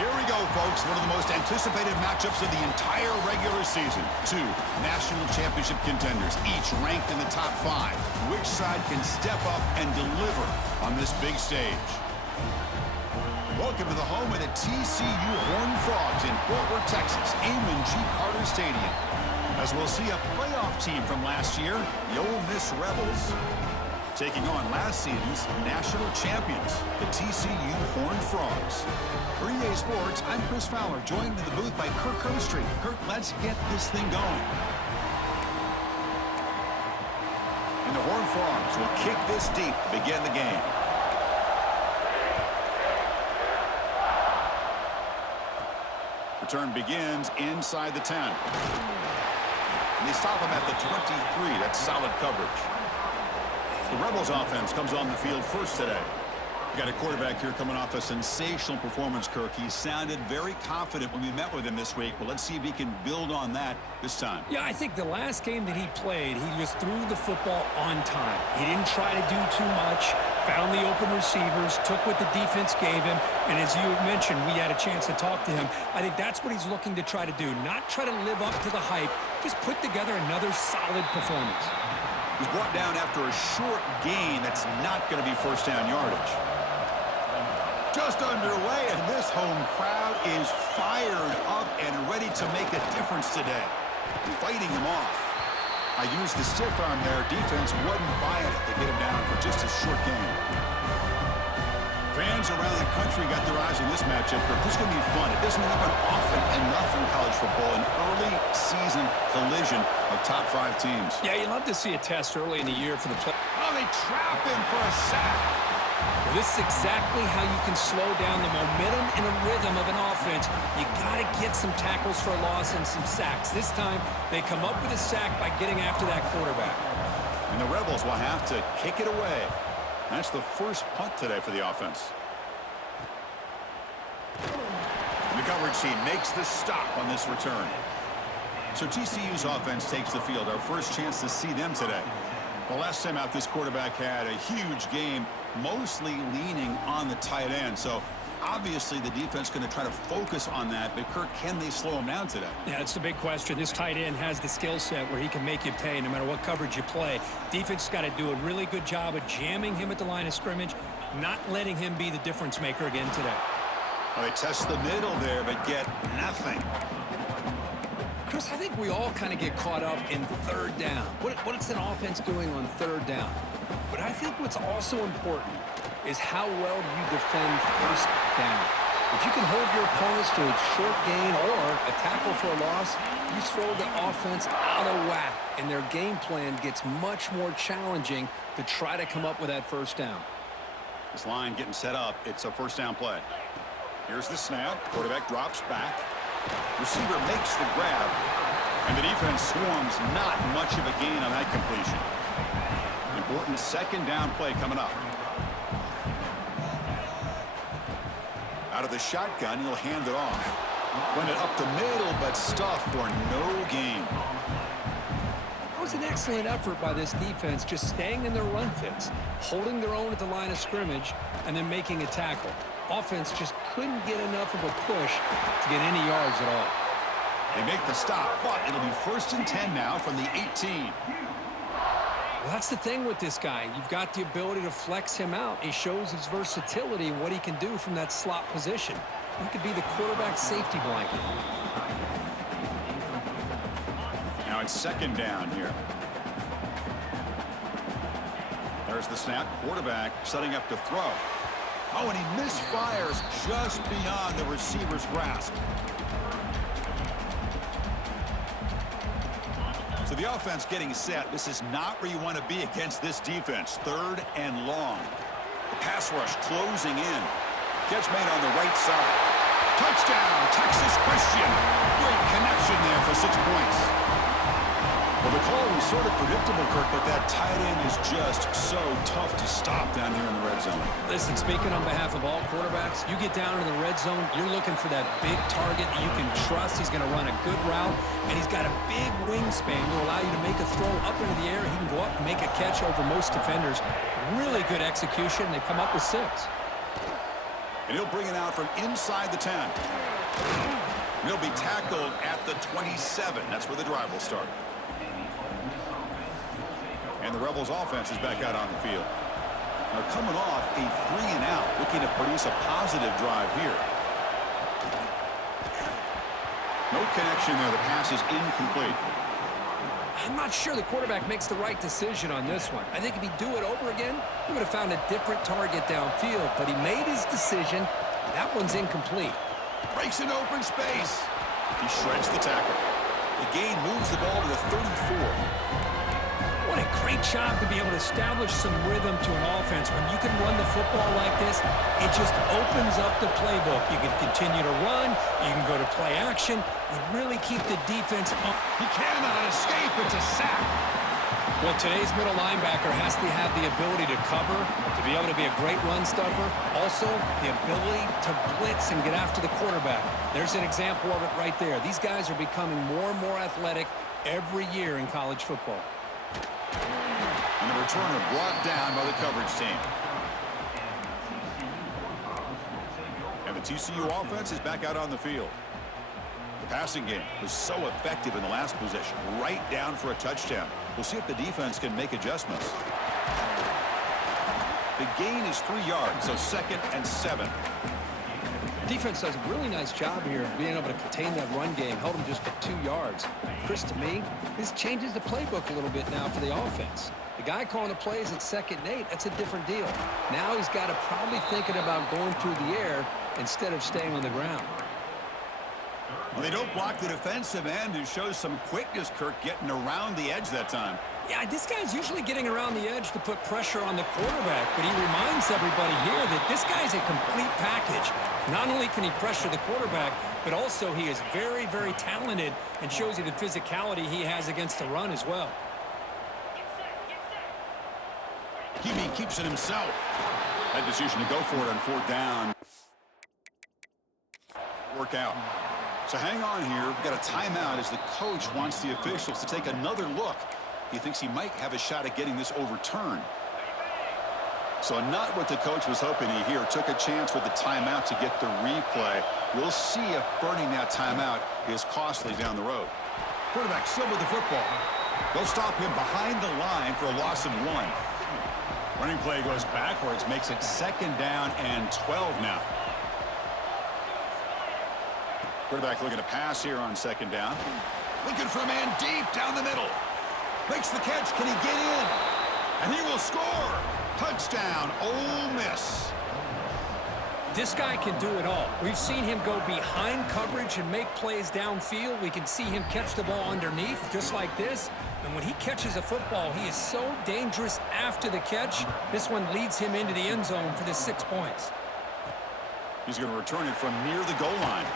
Here we go, folks. One of the most anticipated matchups of the entire regular season. Two national championship contenders, each ranked in the top 5. Which side can step up and deliver on this big stage? Welcome to the home of the TCU Horned Frogs in Fort Worth, Texas, Amon G. Carter Stadium. As we'll see a playoff team from last year, the Ole Miss Rebels, taking on last season's national champions, the TCU Horned Frogs. For EA Sports, I'm Chris Fowler, joined in the booth by Kirk Herbstreit. Kirk, let's get this thing going. And the Horned Frogs will kick this deep to begin the game. Return begins inside the 10. And they stop him at the 23. That's solid coverage. The Rebels offense comes on the field first today. We got a quarterback here coming off a sensational performance, Kirk. He sounded very confident when we met with him this week. But let's see if he can build on that this time. Yeah, I think the last game that he played, he just threw the football on time. He didn't try to do too much, found the open receivers, took what the defense gave him. And as you mentioned, we had a chance to talk to him. I think that's what he's looking to try to do. Not try to live up to the hype, just put together another solid performance. He's brought down after a short gain that's not going to be first down yardage. Just underway, and this home crowd is fired up and ready to make a difference today. Fighting him off. I used the stiff arm there. Defense wasn't buying it to get him down for just a short gain. Fans around the country got their eyes on this matchup. This is going to be fun. It doesn't happen often enough in college football. An early season collision of top 5 teams. Yeah, you love to see a test early in the year for the play. Oh, they trap him for a sack. Well, this is exactly how you can slow down the momentum and a rhythm of an offense. You got to get some tackles for a loss and some sacks. This time, they come up with a sack by getting after that quarterback. And the Rebels will have to kick it away. That's the first punt today for the offense. The coverage team makes the stop on this return. So TCU's offense takes the field. Our first chance to see them today. Well, last time out, this quarterback had a huge game, mostly leaning on the tight end. So obviously the defense going to try to focus on that. But Kirk, can they slow him down today? Yeah, it's the big question. This tight end has the skill set where he can make you pay no matter what coverage you play. Defense got to do a really good job of jamming him at the line of scrimmage, not letting him be the difference maker again today. Well, they test the middle there, but get nothing. Chris, I think we all kind of get caught up in third down. What's an offense doing on third down? But I think what's also important is how well you defend first down. If you can hold your opponents to a short gain or a tackle for a loss, you throw the offense out of whack, and their game plan gets much more challenging to try to come up with that first down. This line getting set up. It's a first down play. Here's the snap. Quarterback drops back. Receiver makes the grab. And the defense swarms. Not much of a gain on that completion. Important second down play coming up. Out of the shotgun, he'll hand it off. Run it up the middle, but stuffed for no gain. That was an excellent effort by this defense, just staying in their run fits, holding their own at the line of scrimmage, and then making a tackle. Offense just couldn't get enough of a push to get any yards at all. They make the stop, but it'll be first and 10 now from the 18. Well, that's the thing with this guy. You've got the ability to flex him out. He shows his versatility and what he can do from that slot position. He could be the quarterback safety blanket. Now it's second down here. There's the snap. Quarterback setting up to throw. Oh, and he misfires just beyond the receiver's grasp. So the offense getting set. This is not where you want to be against this defense. Third and long. The pass rush closing in. Catch made on the right side. Touchdown, Texas Christian. Great connection there for 6 points. Well, the call was sort of predictable, Kirk, but that tight end is just so tough to stop down here in the red zone. Listen, speaking on behalf of all quarterbacks, you get down into the red zone, you're looking for that big target that you can trust. He's going to run a good route, and he's got a big wingspan to allow you to make a throw up into the air. He can go up and make a catch over most defenders. Really good execution. They come up with 6. And he'll bring it out from inside the 10. He'll be tackled at the 27. That's where the drive will start. And the Rebels offense is back out on the field. Now coming off a 3-and-out, looking to produce a positive drive here. No connection there. The pass is incomplete. I'm not sure the quarterback makes the right decision on this one. I think if he'd do it over again, he would have found a different target downfield. But he made his decision. That one's incomplete. Breaks an open space. He shreds the tackle. The gain moves the ball to the 34. What a great job to be able to establish some rhythm to an offense. When you can run the football like this, it just opens up the playbook. You can continue to run. You can go to play action and really keep the defense up. He cannot escape. It's a sack. Well, today's middle linebacker has to have the ability to cover, to be able to be a great run stuffer. Also, the ability to blitz and get after the quarterback. There's an example of it right there. These guys are becoming more and more athletic every year in college football. And the returner brought down by the coverage team. And the TCU offense is back out on the field. The passing game was so effective in the last possession, right down for a touchdown. We'll see if the defense can make adjustments. The gain is 3 yards, so 2nd and 7. Defense does a really nice job here of being able to contain that run game, held them just at 2 yards. Chris, to me, this changes the playbook a little bit now for the offense. The guy calling the plays at 2nd and 8, that's a different deal. Now he's got to probably thinking about going through the air instead of staying on the ground. Well, they don't block the defensive end, who shows some quickness, Kirk, getting around the edge that time. Yeah, this guy's usually getting around the edge to put pressure on the quarterback, but he reminds everybody here that this guy's a complete package. Not only can he pressure the quarterback, but also he is very, very talented and shows you the physicality he has against the run as well. Hebe keeps it himself. That decision to go for it on 4th down. Work out. So hang on here. We've got a timeout as the coach wants the officials to take another look. He thinks he might have a shot at getting this overturned. So not what the coach was hoping to hear. Took a chance with the timeout to get the replay. We'll see if burning that timeout is costly down the road. Quarterback still with the football. They'll stop him behind the line for a loss of 1. Running play goes backwards, makes it 2nd down and 12 now. Quarterback looking to pass here on 2nd down. Looking for a man deep down the middle. Makes the catch. Can he get in? And he will score. Touchdown, Ole Miss. This guy can do it all. We've seen him go behind coverage and make plays downfield. We can see him catch the ball underneath, just like this. And when he catches a football, he is so dangerous after the catch. This one leads him into the end zone for the 6 points. He's going to return it from near the goal line.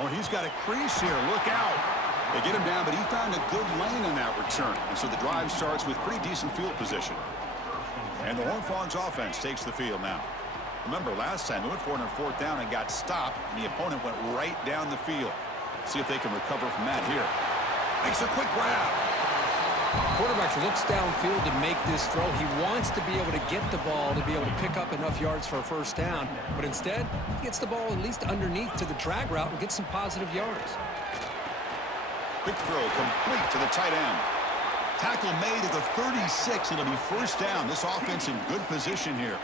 Oh, he's got a crease here. Look out. They get him down, but he found a good lane on that return. And so the drive starts with pretty decent field position. And the Horned Frogs offense takes the field now. Remember, last time they went for it on 4th down and got stopped, and the opponent went right down the field. See if they can recover from that here. Makes a quick grab. Quarterback looks downfield to make this throw. He wants to be able to get the ball to be able to pick up enough yards for a 1st down. But instead, he gets the ball at least underneath to the drag route and gets some positive yards. Quick throw complete to the tight end. Tackle made at the 36. It'll be 1st down. This offense in good position here.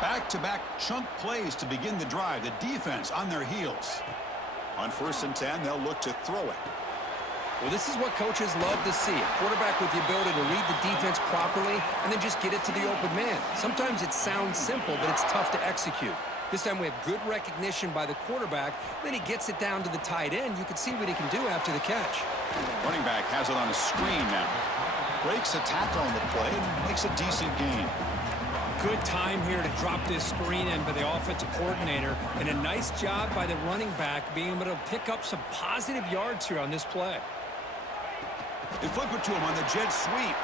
Back-to-back chunk plays to begin the drive. The defense on their heels. On 1st and 10, they'll look to throw it. Well, this is what coaches love to see. A quarterback with the ability to read the defense properly and then just get it to the open man. Sometimes it sounds simple, but it's tough to execute. This time we have good recognition by the quarterback. Then he gets it down to the tight end. You can see what he can do after the catch. Running back has it on a screen now. Breaks a tackle on the play and makes a decent gain. Good time here to drop this screen in by the offensive coordinator. And a nice job by the running back being able to pick up some positive yards here on this play. They flip it to him on the jet sweep.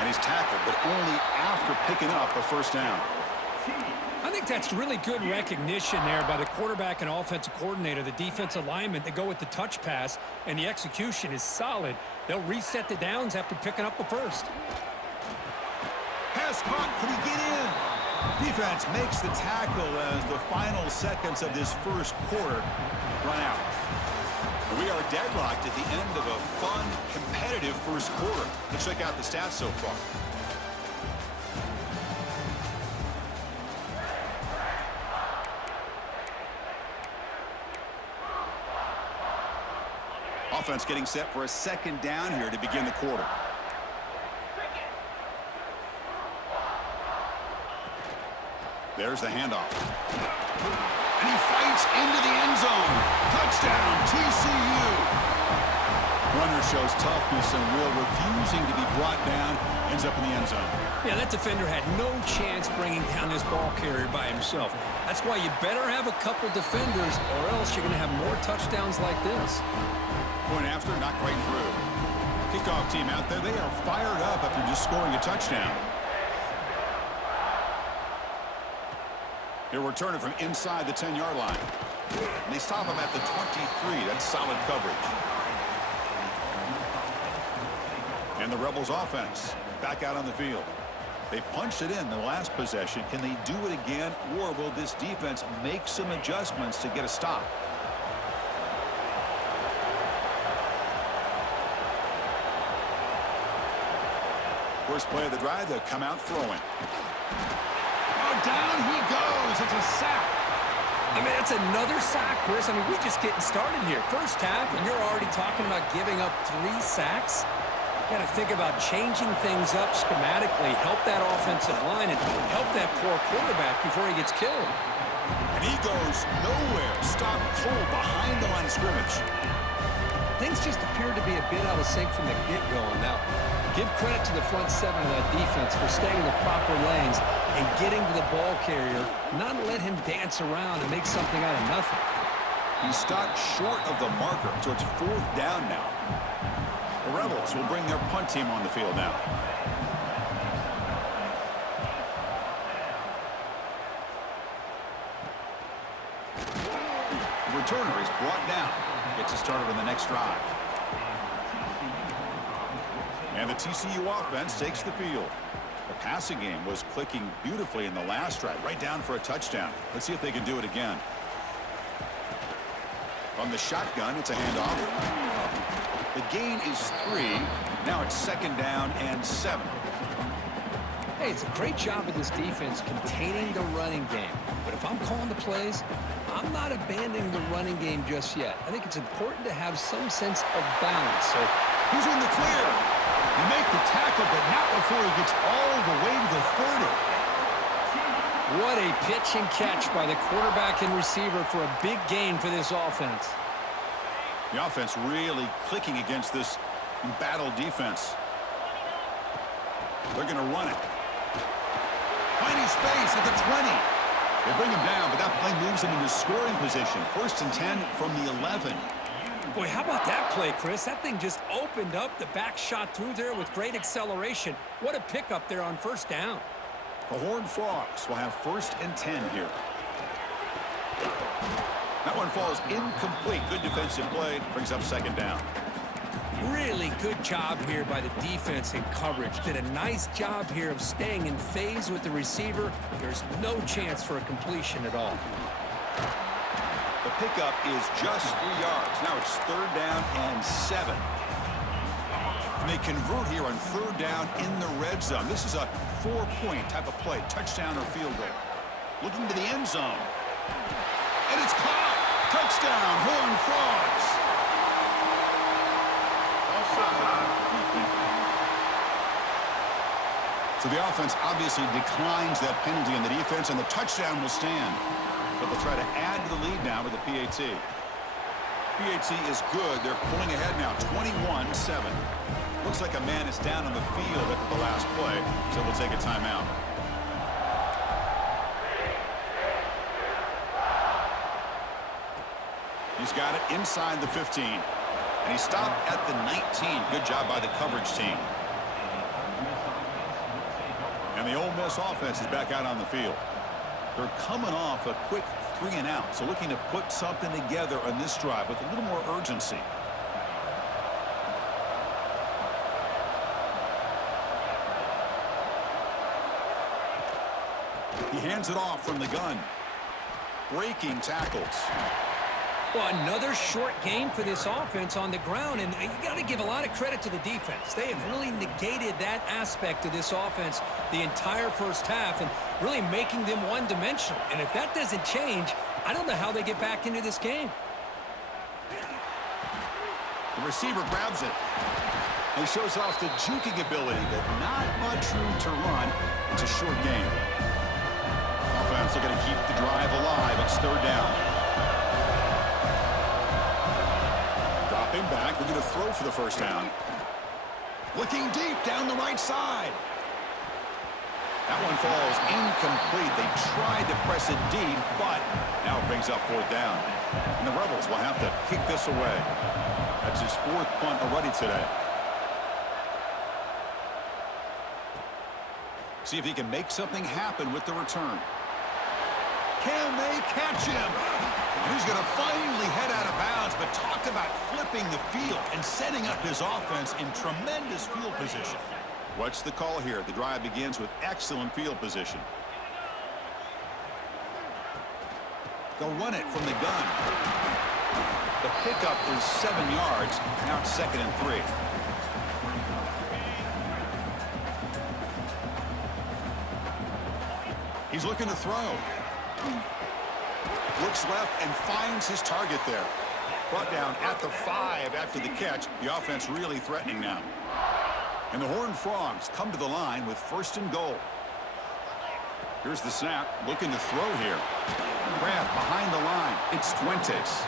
And he's tackled, but only after picking up a 1st down. I think that's really good recognition there by the quarterback and offensive coordinator, the defensive lineman. They go with the touch pass, and the execution is solid. They'll reset the downs after picking up the 1st. Pass caught. Can he get in? Defense makes the tackle as the final seconds of this first quarter run out. We are deadlocked at the end of a fun, competitive first quarter. Let's check out the stats so far. Offense getting set for a second down here to begin the quarter. There's the handoff. And he fights into the end zone. Touchdown, TCU. Runner shows toughness and will, refusing to be brought down, ends up in the end zone. Yeah, that defender had no chance bringing down this ball carrier by himself. That's why you better have a couple defenders, or else you're going to have more touchdowns like this. Point after, not quite through. Kickoff team out there, they are fired up after just scoring a touchdown. He'll return it from inside the 10-yard line. And they stop him at the 23. That's solid coverage. And the Rebels offense back out on the field. They punched it in the last possession. Can they do it again, or will this defense make some adjustments to get a stop? First play of the drive, they'll come out throwing. Down he goes. It's a sack. I mean, it's another sack, Chris. I mean, we're just getting started here. First half, and you're already talking about giving up 3 sacks. You got to think about changing things up schematically, help that offensive line, and help that poor quarterback before he gets killed. And he goes nowhere. Stop cold behind the line of scrimmage. Things just appear to be a bit out of sync from the get-go. Now, give credit to the front 7 of that defense for staying in the proper lanes and getting to the ball carrier, not let him dance around and make something out of nothing. He stopped short of the marker, so it's 4th down now. The Rebels will bring their punt team on the field now. The returner is brought down. Gets us started on the next drive. And the TCU offense takes the field. The passing game was clicking beautifully in the last drive, right down for a touchdown. Let's see if they can do it again. From the shotgun, it's a handoff. The gain is 3. Now it's 2nd down and 7. Hey, it's a great job of this defense containing the running game. But if I'm calling the plays, I'm not abandoning the running game just yet. I think it's important to have some sense of balance. So he's in the clear. He make the tackle, but not before he gets all the way to the 30. What a pitch and catch by the quarterback and receiver for a big gain for this offense. The offense really clicking against this embattled defense. They're going to run it. Finding space at the 20. They bring him down, but that play moves him into scoring position. 1st and 10 from the 11. Boy, how about that play, Chris? That thing just opened up. The back shot through there with great acceleration. What a pickup there on 1st down. The Horned Frogs will have 1st and 10 here. That one falls incomplete. Good defensive play. Brings up 2nd down. Really good job here by the defense in coverage. Did a nice job here of staying in phase with the receiver. There's no chance for a completion at all. The pickup is just 3 yards. Now it's 3rd down and 7. And they convert here on 3rd down in the red zone. This is a 4-point type of play, touchdown or field goal. Looking to the end zone. And it's caught. Touchdown, Horned Frogs. So the offense obviously declines that penalty in the defense, and the touchdown will stand. But they'll try to add to the lead now with the PAT. PAT is good. They're pulling ahead now, 21-7. Looks like a man is down on the field after the last play, so we'll take a timeout. He's got it inside the 15. And he stopped at the 19. Good job by the coverage team. And the Ole Miss offense is back out on the field. They're coming off a quick 3-and-out, so looking to put something together on this drive with a little more urgency. He Hands it off from the gun. Breaking tackles. Well, another short gain for this offense on the ground, and you got to give a lot of credit to the defense. They have really negated that aspect of this offense the entire first half and really making them one-dimensional. And if that doesn't change, I don't know how they get back into this game. The receiver grabs it. He shows off the juking ability, but not much room to run. It's a short game. Offense are going to keep the drive alive. It's third down. Dropping back. We're going to throw for the first down. Looking deep down the right side. That one falls incomplete. They tried to press it deep, but now it brings up fourth down. And the Rebels will have to kick this away. That's his fourth punt already today. See if he can make something happen with the return. Can they catch him? And he's going to finally head out of bounds, but talk about flipping the field and setting up his offense in tremendous field position. What's the call here? The drive begins with excellent field position. They'll run it from the gun. The pickup is 7 yards. Now it's 2nd and 3. He's looking to throw. Looks left and finds his target there. Brought down at the 5 after the catch. The offense really threatening now. And the Horned Frogs come to the line with 1st and goal. Here's the snap. Looking to throw here. Grab behind the line. It's Fuentes.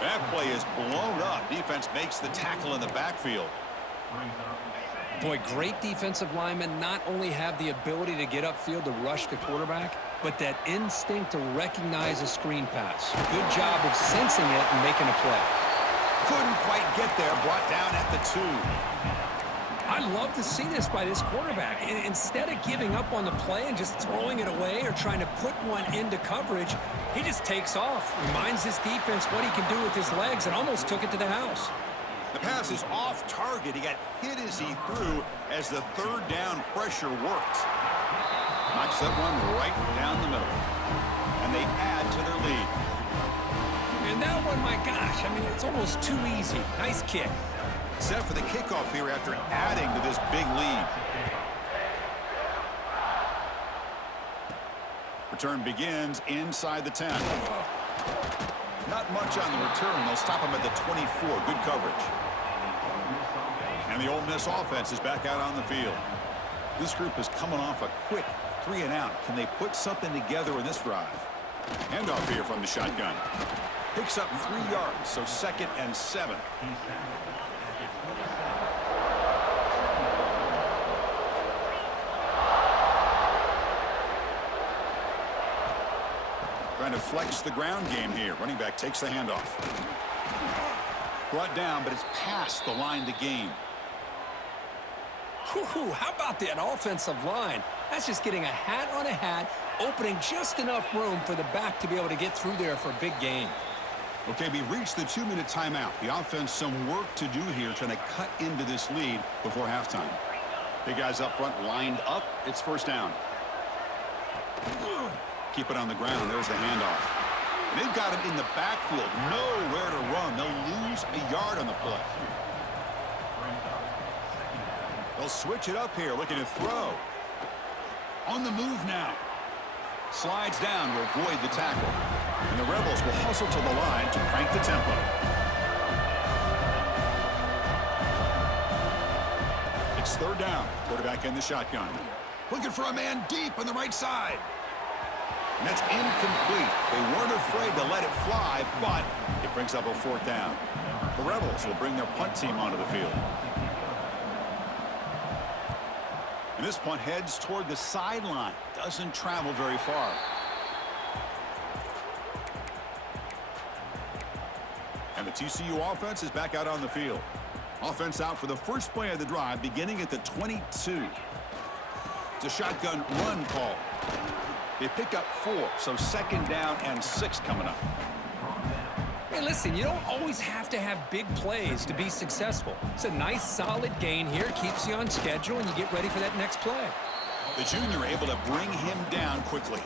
That play is blown up. Defense makes the tackle in the backfield. Boy, great defensive linemen not only have the ability to get upfield to rush the quarterback, but that instinct to recognize a screen pass. Good job of sensing it and making a play. Couldn't quite get there. Brought down at the 2. I love to see this by this quarterback. Instead of giving up on the play and just throwing it away or trying to put one into coverage, he just takes off, reminds his defense what he can do with his legs, and almost took it to the house. The pass is off target. He got hit as he threw as the third down pressure worked. Knocks that one right down the middle. And they add to their lead. And that one, my gosh, I mean, it's almost too easy. Nice kick. Set for the kickoff here after adding to this big lead. Return begins inside the 10. Not much on the return. They'll stop him at the 24. Good coverage. And the Ole Miss offense is back out on the field. This group is coming off a quick 3 and out. Can they put something together in this drive? Handoff here from the shotgun. Picks up 3 yards, so 2nd and 7. Trying to flex the ground game here. Running back takes the handoff. Brought down, but it's past the line to gain. Whew, how about that offensive line? That's just getting a hat on a hat, opening just enough room for the back to be able to get through there for a big gain. Okay, we reached the 2-minute timeout. The offense some work to do here, trying to cut into this lead before halftime. Big guys up front lined up. It's first down. Keep it on the ground. There's the handoff. And they've got it in the backfield. Nowhere to run. They'll lose a yard on the play. They'll switch it up here, looking to throw. On the move now. Slides down to avoid the tackle. And the Rebels will hustle to the line to crank the tempo. It's third down. Quarterback in the shotgun. Looking for a man deep on the right side. And that's incomplete. They weren't afraid to let it fly, but it brings up a fourth down. The Rebels will bring their punt team onto the field. And this punt heads toward the sideline. Doesn't travel very far. And the TCU offense is back out on the field. Offense out for the first play of the drive, beginning at the 22. It's a shotgun run call. They pick up 4, so 2nd down and 6 coming up. Hey, listen, you don't always have to have big plays to be successful. It's a nice, solid gain here. Keeps you on schedule, and you get ready for that next play. The junior able to bring him down quickly.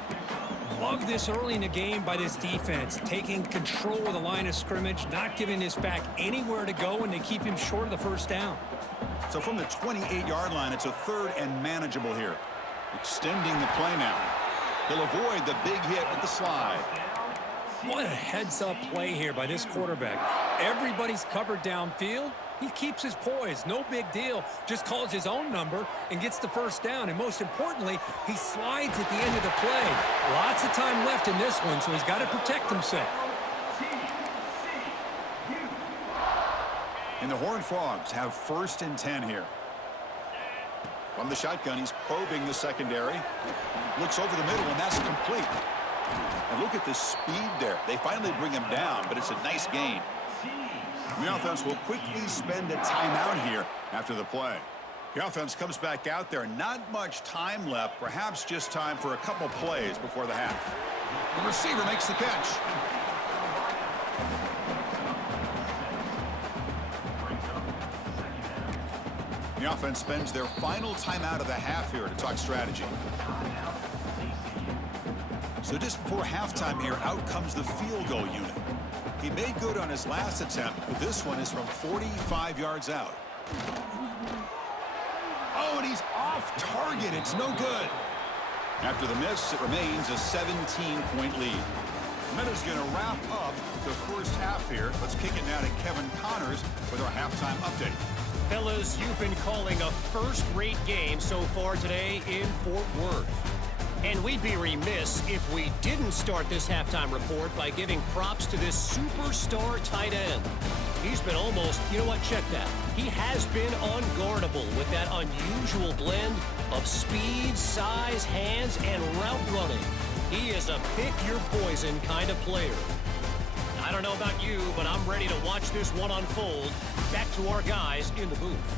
Love this early in the game by this defense, taking control of the line of scrimmage, not giving this back anywhere to go, and they keep him short of the first down. So from the 28-yard line, it's a 3rd and manageable here. Extending the play now. He'll avoid the big hit with the slide. What a heads-up play here by this quarterback. Everybody's covered downfield. He keeps his poise. No big deal. Just calls his own number and gets the first down. And most importantly, he slides at the end of the play. Lots of time left in this one, so he's got to protect himself. And the Horned Frogs have 1st and 10 here. From the shotgun, he's probing the secondary. Looks over the middle, and that's complete. And look at the speed there. They finally bring him down, but it's a nice gain. The offense will quickly spend a timeout here after the play. The offense comes back out there. Not much time left. Perhaps just time for a couple plays before the half. The receiver makes the catch. The offense spends their final timeout of the half here to talk strategy. So just before halftime here, out comes the field goal unit. He made good on his last attempt, but this one is from 45 yards out. Oh, and he's off target. It's no good. After the miss, it remains a 17-point lead. Meadows going to wrap up the first half here. Let's kick it now to Kevin Connors with our halftime update. Fellas, you've been calling a first-rate game so far today in Fort Worth. And we'd be remiss if we didn't start this halftime report by giving props to this superstar tight end. He's been almost, you know what, check that. He has been unguardable with that unusual blend of speed, size, hands, and route running. He is a pick-your-poison kind of player. I don't know about you, but I'm ready to watch this one unfold. Back to our guys in the booth.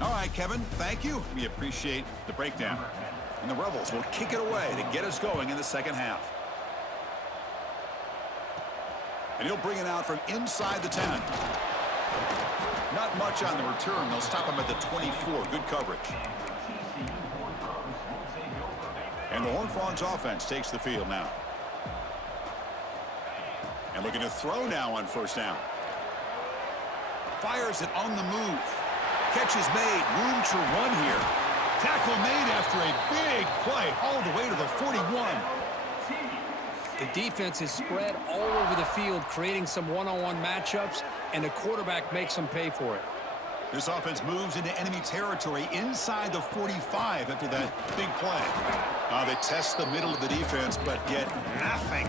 All right, Kevin, thank you. We appreciate the breakdown. And the Rebels will kick it away to get us going in the second half. And he'll bring it out from inside the 10. Not much on the return. They'll stop him at the 24. Good coverage. And the Horned Frogs offense takes the field now. And looking to throw now on first down. Fires it on the move. Catch is made. Room to run here. Tackle made after a big play all the way to the 41. The defense is spread all over the field, creating some one-on-one matchups, and the quarterback makes them pay for it. This offense moves into enemy territory inside the 45 after that big play. They test the middle of the defense, but get nothing.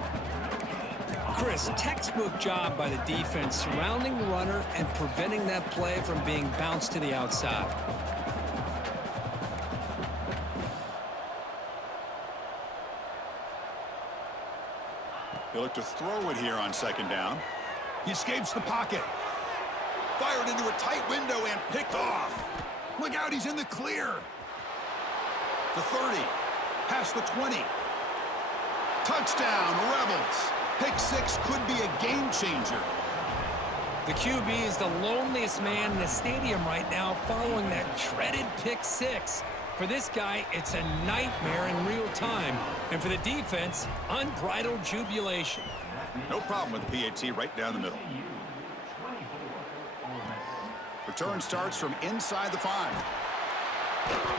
Chris, textbook job by the defense surrounding the runner and preventing that play from being bounced to the outside. They look to throw it here on second down. He escapes the pocket. Fired into a tight window and picked off. Look out, he's in the clear. The 30, past the 20. Touchdown, Rebels. Pick six could be a game changer. The QB is the loneliest man in the stadium right now following that dreaded pick six. For this guy, it's a nightmare in real time. And for the defense, unbridled jubilation. No problem with the PAT right down the middle. Return starts from inside the 5.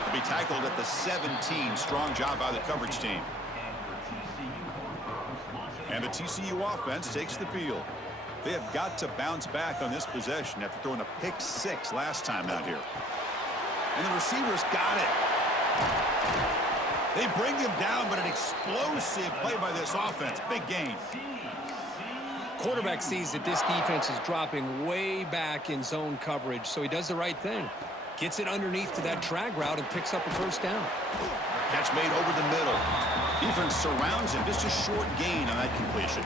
To be tackled at the 17. Strong job by the coverage team. And the TCU offense takes the field. They have got to bounce back on this possession after throwing a pick six last time out here. And the receivers got it. They bring him down, but an explosive play by this offense. Big gain. Quarterback sees that this defense is dropping way back in zone coverage, so he does the right thing. Gets it underneath to that drag route and picks up a first down. Catch made over the middle. Defense surrounds him. Just a short gain on that completion.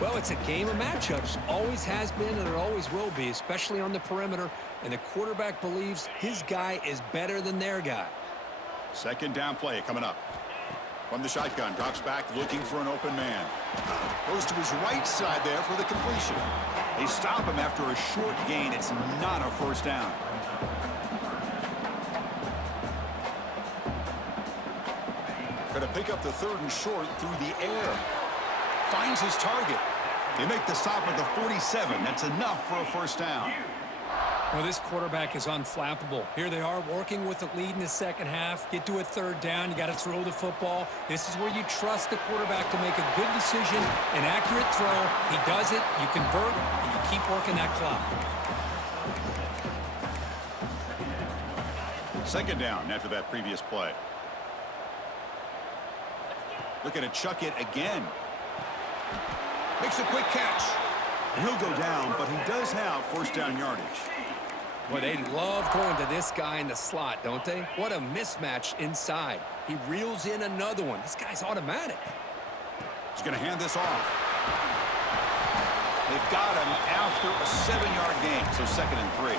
Well, it's a game of matchups. Always has been and it always will be, especially on the perimeter. And the quarterback believes his guy is better than their guy. Second down play coming up. From the shotgun, drops back looking for an open man. Goes to his right side there for the completion. They stop him after a short gain. It's not a first down. Going to pick up the 3rd and short through the air. Finds his target. They make the stop at the 47. That's enough for a first down. Well, this quarterback is unflappable. Here they are working with the lead in the second half. Get to a 3rd down. You got to throw the football. This is where you trust the quarterback to make a good decision, an accurate throw. He does it. You convert, and you keep working that clock. 2nd down after that previous play. Looking to chuck it again. Makes a quick catch. He'll go down, but he does have 1st down yardage. Boy, they love going to this guy in the slot, don't they? What a mismatch inside. He reels in another one. This guy's automatic. He's going to hand this off. They've got him after a 7-yard gain, so 2nd and 3.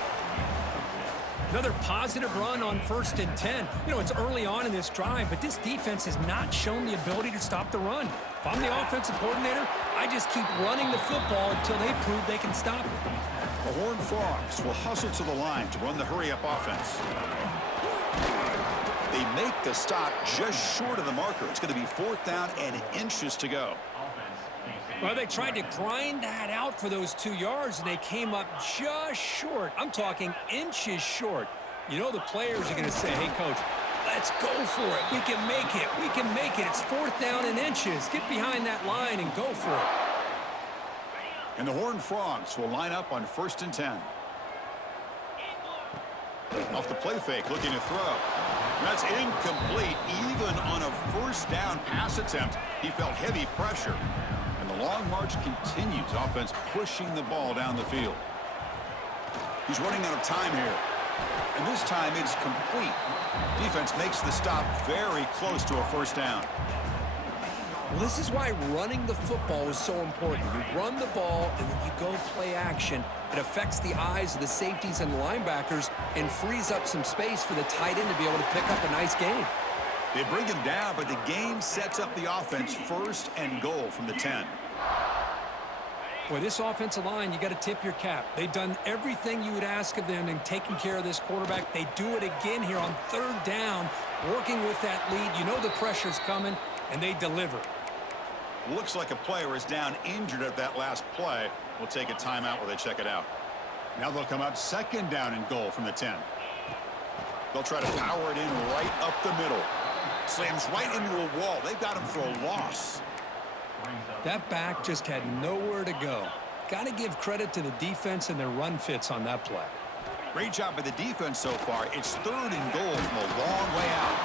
Another positive run on 1st and 10. You know, it's early on in this drive, but this defense has not shown the ability to stop the run. If I'm the offensive coordinator, I just keep running the football until they prove they can stop it. The Horned Frogs will hustle to the line to run the hurry-up offense. They make the stop just short of the marker. It's going to be 4th down and inches to go. Well, they tried to grind that out for those 2 yards, and they came up just short. I'm talking inches short. You know the players are going to say, hey, Coach, let's go for it. We can make it. We can make it. It's 4th down and inches. Get behind that line and go for it. And the Horned Frogs will line up on 1st and 10. Off the play fake, looking to throw. That's incomplete. Even on a 1st down pass attempt, he felt heavy pressure. And the long march continues. Offense pushing the ball down the field. He's running out of time here. And this time it's complete. Defense makes the stop very close to a 1st down. Well, this is why running the football is so important. You run the ball, and then you go play action. It affects the eyes of the safeties and linebackers and frees up some space for the tight end to be able to pick up a nice gain. They bring him down, but the game sets up the offense 1st and goal from the 10. Boy, this offensive line, you got to tip your cap. They've done everything you would ask of them in taking care of this quarterback. They do it again here on 3rd down, working with that lead. You know the pressure's coming, and they deliver. Looks like a player is down injured at that last play. We'll take a timeout while they check it out. Now they'll come up 2nd down and goal from the 10. They'll try to power it in right up the middle. Slams right into a wall. They've got him for a loss. That back just had nowhere to go. Got to give credit to the defense and their run fits on that play. Great job by the defense so far. It's 3rd and goal from a long way out.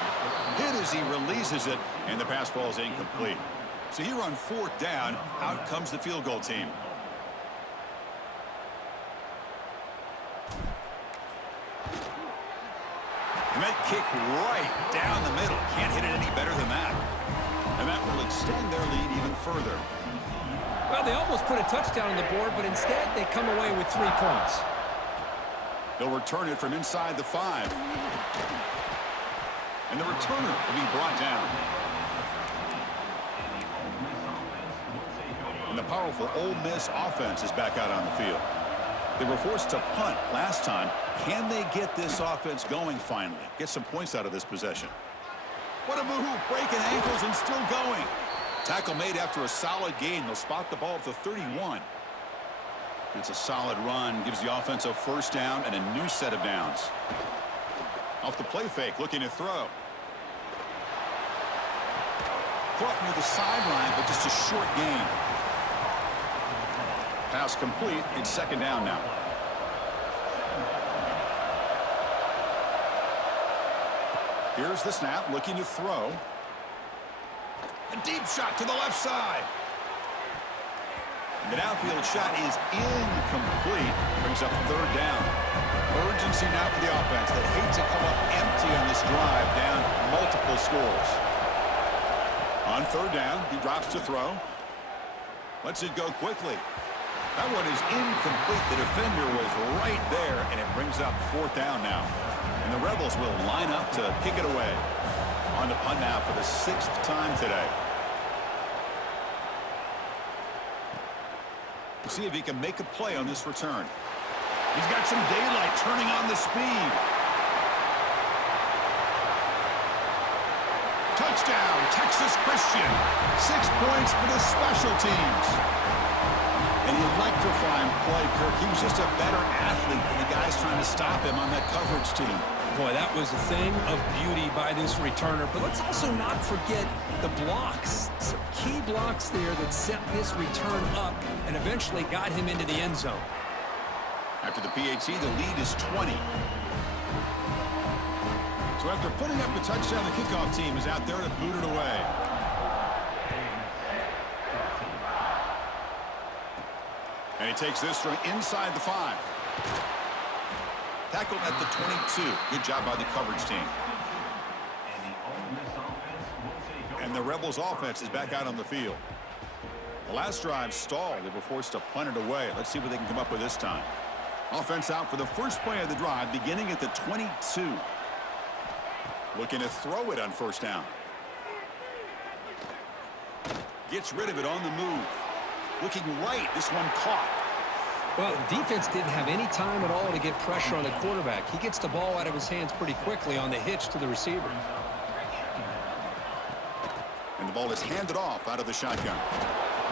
Hit as he releases it, and the pass ball is incomplete. So here on 4th down, out comes the field goal team. And that kick right down the middle. Can't hit it any better than that. And that will extend their lead even further. Well, they almost put a touchdown on the board, but instead they come away with 3 points. They'll return it from inside the 5. And the returner will be brought down. And the powerful Ole Miss offense is back out on the field. They were forced to punt last time. Can they get this offense going finally? Get some points out of this possession. What a move, breaking ankles and still going. Tackle made after a solid gain. They'll spot the ball at the 31. It's a solid run, gives the offense a 1st down and a new set of downs. Off the play fake, looking to throw. Caught near the sideline, but just a short gain. Pass complete. It's 2nd down now. Here's the snap, looking to throw. A deep shot to the left side. The downfield shot is incomplete. Brings up 3rd down. Urgency now for the offense that hates to come up empty on this drive, down multiple scores. On 3rd down, he drops to throw. Lets it go quickly. That one is incomplete. The defender was right there, and it brings up 4th down now. And the Rebels will line up to kick it away. On to punt now for the 6th time today. We'll see if he can make a play on this return. He's got some daylight turning on the speed. Touchdown! Touchdown, Texas Christian. 6 points for the special teams. An electrifying play, Kirk. He was just a better athlete than the guys trying to stop him on that coverage team. Boy, that was a thing of beauty by this returner. But let's also not forget the blocks. Some key blocks there that set this return up and eventually got him into the end zone. After the PAT, the lead is 20. So after putting up the touchdown, the kickoff team is out there to boot it away. And he takes this from inside the 5. Tackled at the 22. Good job by the coverage team. And the Rebels offense is back out on the field. The last drive stalled. They were forced to punt it away. Let's see what they can come up with this time. Offense out for the first play of the drive, beginning at the 22. Looking to throw it on first down. Gets rid of it on the move. Looking right. This one caught. Well, the defense didn't have any time at all to get pressure on the quarterback. He gets the ball out of his hands pretty quickly on the hitch to the receiver. And the ball is handed off out of the shotgun.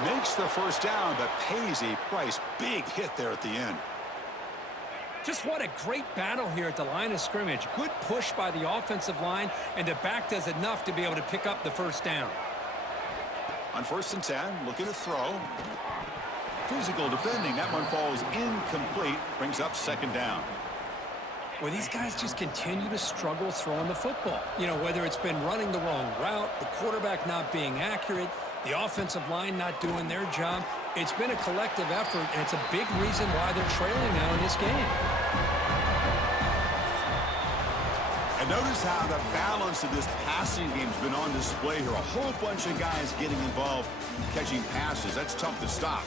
Makes the first down, but pays a price. Big hit there at the end. Just what a great battle here at the line of scrimmage. Good push by the offensive line, and the back does enough to be able to pick up the first down. On 1st and 10, looking to throw. Physical defending. That one falls incomplete. Brings up 2nd down. Well, these guys just continue to struggle throwing the football. You know, whether it's been running the wrong route, the quarterback not being accurate, the offensive line not doing their job. It's been a collective effort, and it's a big reason why they're trailing now in this game. And notice how the balance of this passing game has been on display here. A whole bunch of guys getting involved, catching passes. That's tough to stop.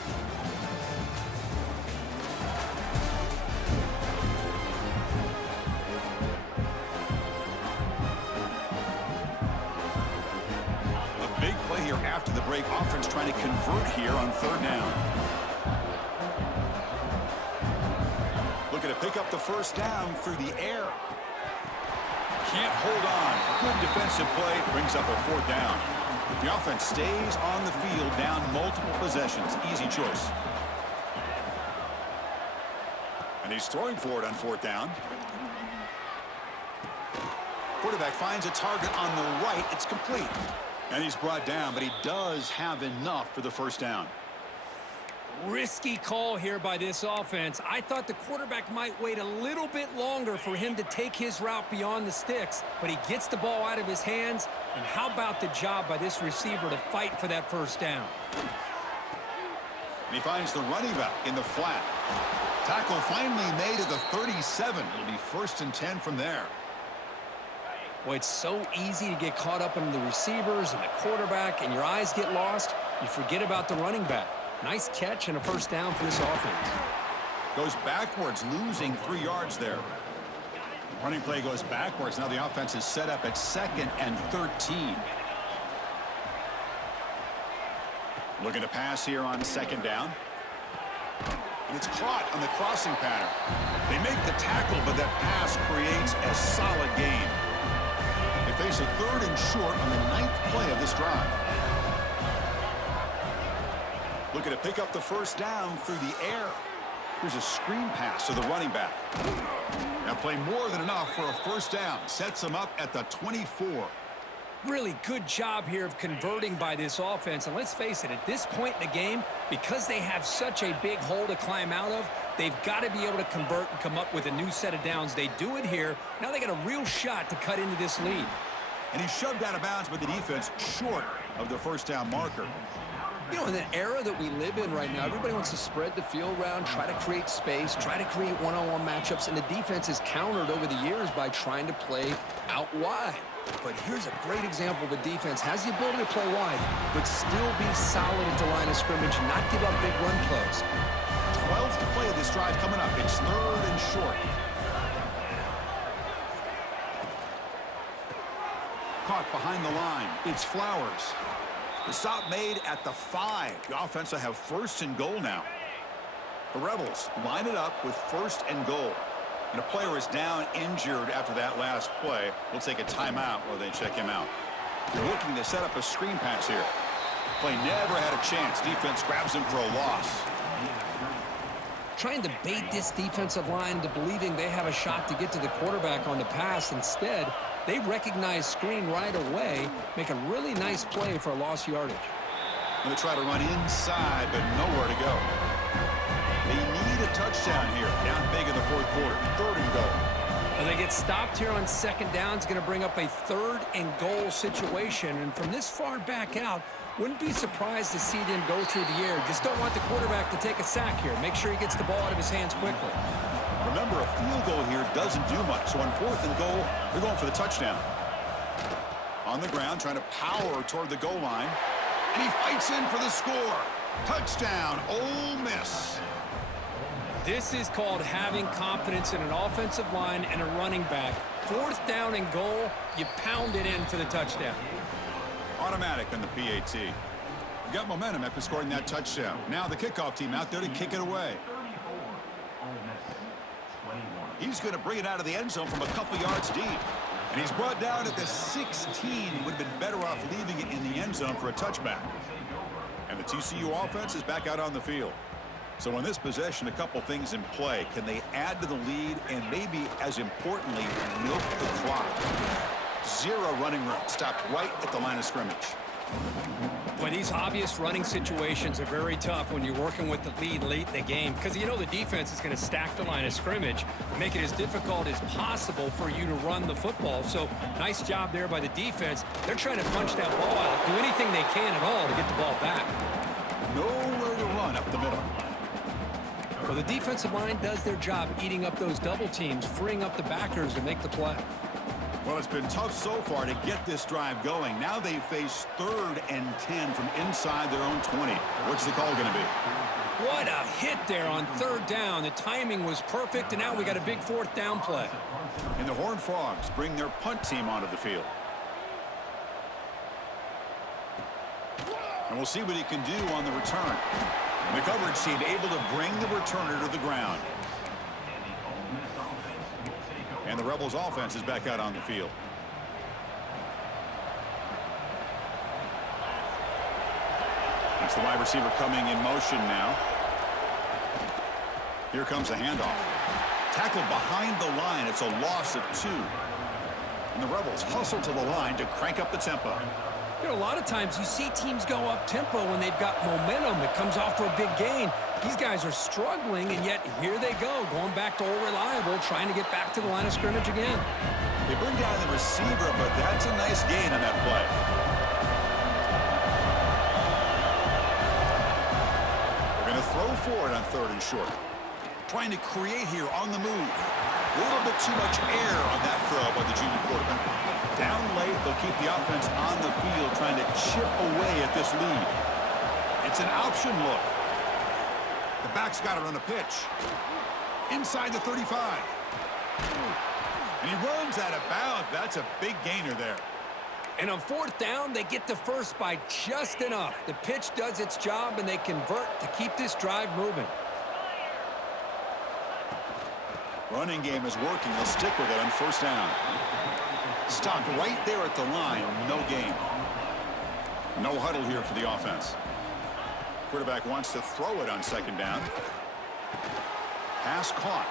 A big play here after the break. Offense trying to convert here on 3rd down. Looking to pick up the first down through the air. Can't hold on. Good defensive play. Brings up a 4th down. The offense stays on the field, down multiple possessions. Easy choice. And he's throwing for it on 4th down. Quarterback finds a target on the right. It's complete. And he's brought down, but he does have enough for the first down. Risky call here by this offense. I thought the quarterback might wait a little bit longer for him to take his route beyond the sticks, but he gets the ball out of his hands. And how about the job by this receiver to fight for that first down? And he finds the running back in the flat. Tackle finally made at the 37. It'll be 1st and 10 from there. Boy, it's so easy to get caught up in the receivers and the quarterback, and your eyes get lost. You forget about the running back. Nice catch and a first down for this offense. Goes backwards, losing 3 yards there. Running play goes backwards. Now the offense is set up at 2nd and 13. Looking to pass here on 2nd down. And it's caught on the crossing pattern. They make the tackle, but that pass creates a solid gain. They face a 3rd and short on the 9th play of this drive. Looking to pick up the first down through the air. Here's a screen pass to the running back. That play more than enough for a first down. Sets him up at the 24. Really good job here of converting by this offense. And let's face it, at this point in the game, because they have such a big hole to climb out of, they've got to be able to convert and come up with a new set of downs. They do it here. Now they got a real shot to cut into this lead. And he's shoved out of bounds by the defense short of the first down marker. You know, in the era that we live in right now, everybody wants to spread the field around, try to create space, try to create one-on-one matchups, and the defense is countered over the years by trying to play out wide. But here's a great example of a defense has the ability to play wide, but still be solid at the line of scrimmage, not give up big run plays. 12th play of this drive coming up. It's 3rd and short. Caught behind the line. It's Flowers. The stop made at the 5. The offense will have 1st and goal now. The Rebels line it up with 1st and goal. And a player is down injured after that last play. We'll take a timeout while they check him out. They're looking to set up a screen pass here. Play never had a chance. Defense grabs him for a loss. Trying to bait this defensive line to believing they have a shot to get to the quarterback on the pass. Instead, they recognize screen right away, make a really nice play for a lost yardage. Going to try to run inside, but nowhere to go. They need a touchdown here. Down big in the fourth quarter. 3rd and goal. And they get stopped here on 2nd down. It's going to bring up a 3rd and goal situation. And from this far back out, wouldn't be surprised to see them go through the air. Just don't want the quarterback to take a sack here. Make sure he gets the ball out of his hands quickly. Remember, a field goal here doesn't do much. So on 4th and goal, they're going for the touchdown. On the ground, trying to power toward the goal line. And he fights in for the score. Touchdown, Ole Miss. This is called having confidence in an offensive line and a running back. 4th down and goal, you pound it in for the touchdown. Automatic on the PAT. You got momentum after scoring that touchdown. Now the kickoff team out there to kick it away. He's going to bring it out of the end zone from a couple yards deep. And he's brought down at the 16. Would have been better off leaving it in the end zone for a touchback. And the TCU offense is back out on the field. So in this possession, a couple things in play. Can they add to the lead and maybe, as importantly, milk the clock? 0 running room. Stopped right at the line of scrimmage. Boy, these obvious running situations are very tough when you're working with the lead late in the game because you know the defense is going to stack the line of scrimmage, make it as difficult as possible for you to run the football. So nice job there by the defense. They're trying to punch that ball out, do anything they can at all to get the ball back. Nowhere to run up the middle. Well, the defensive line does their job eating up those double teams, freeing up the backers to make the play. Well, it's been tough so far to get this drive going. Now they face 3rd and 10 from inside their own 20. What's the call going to be? What a hit there on 3rd down. The timing was perfect, and now we got a big 4th down play. And the Horned Frogs bring their punt team onto the field. And we'll see what he can do on the return. And the coverage team able to bring the returner to the ground. And the Rebels offense is back out on the field. It's the wide receiver coming in motion now. Here comes a handoff. Tackled behind the line. It's a loss of 2. And the Rebels hustle to the line to crank up the tempo. You know, a lot of times you see teams go up tempo when they've got momentum. It comes off for a big gain. These guys are struggling, and yet here they go, going back to old reliable, trying to get back to the line of scrimmage again. They bring down the receiver, but that's a nice gain on that play. They're going to throw for it on 3rd and short. Trying to create here on the move. A little bit too much air on that throw by the junior quarterback. Down late, they'll keep the offense on the field, trying to chip away at this lead. It's an option look. The back's got it on a pitch. Inside the 35. And he runs out of bounds. That's a big gainer there. And on 4th down, they get the first by just enough. The pitch does its job, and they convert to keep this drive moving. Running game is working. They'll stick with it on 1st down. Stopped right there at the line. No gain. No huddle here for the offense. Quarterback wants to throw it on 2nd down. Pass caught.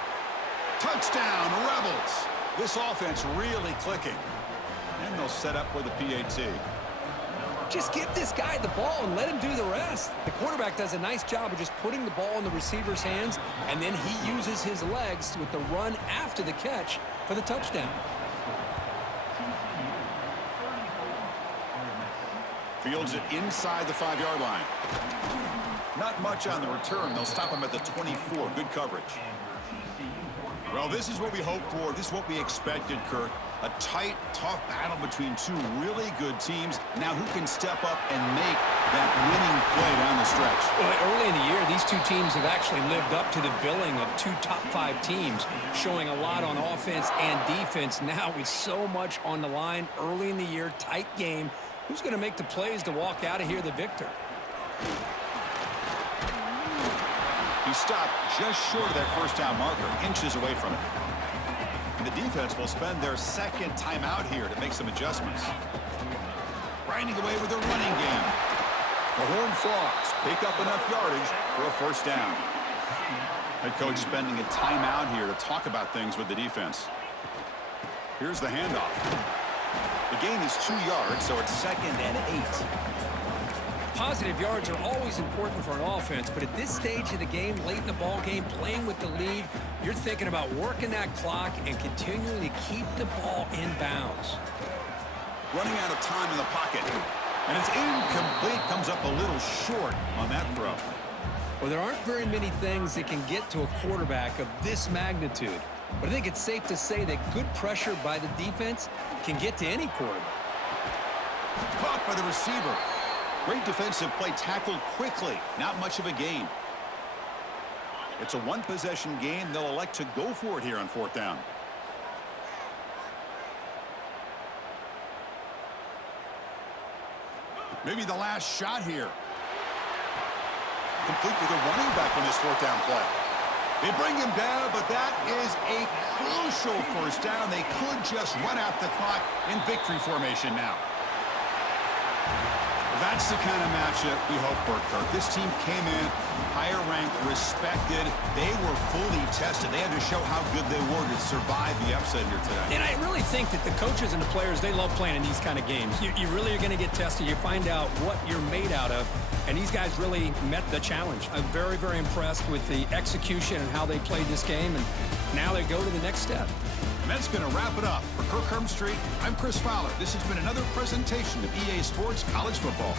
Touchdown, Rebels. This offense really clicking. And they'll set up with a PAT. Just give this guy the ball and let him do the rest. The quarterback does a nice job of just putting the ball in the receiver's hands, and then he uses his legs with the run after the catch for the touchdown. Fields it inside the 5-yard line. Not much on the return. They'll stop him at the 24. Good coverage. Well, this is what we hoped for. This is what we expected, Kirk. A tight, tough battle between 2 really good teams. Now who can step up and make that winning play down the stretch? Well, early in the year, these 2 teams have actually lived up to the billing of 2 top-5 teams, showing a lot on offense and defense. Now with so much on the line early in the year, tight game. Who's going to make the plays to walk out of here the victor? He stopped just short of that 1st down marker, inches away from it. And the defense will spend their 2nd timeout here to make some adjustments. finding a way with a running game. The Horned Frogs pick up enough yardage for a first down. Head coach spending a timeout here to talk about things with the defense. Here's the handoff. The gain is 2 yards, so it's 2nd and 8. Positive yards are always important for an offense, but at this stage of the game, late in the ball game, playing with the lead, you're thinking about working that clock and continuing to keep the ball in bounds. Running out of time in the pocket. And it's incomplete. Comes up a little short on that throw. Well, there aren't very many things that can get to a quarterback of this magnitude. But I think it's safe to say that good pressure by the defense can get to any quarterback. Caught by the receiver. Great defensive play, tackled quickly. Not much of a gain. It's a one-possession game. They'll elect to go for it here on 4th down. Maybe the last shot here. Complete with a running back on this 4th down play. They bring him down, but that is a crucial first down. They could just run out the clock in victory formation now. That's the kind of matchup we hope for, Kirk. This team came in higher ranked, respected. They were fully tested. They had to show how good they were to survive the upset here today. And I really think that the coaches and the players, they love playing in these kind of games. You really are going to get tested. You find out what you're made out of. And these guys really met the challenge. I'm very, very impressed with the execution and how they played this game. And now they go to the next step. And that's going to wrap it up. For Kirk Street, I'm Chris Fowler. This has been another presentation of EA Sports College Football.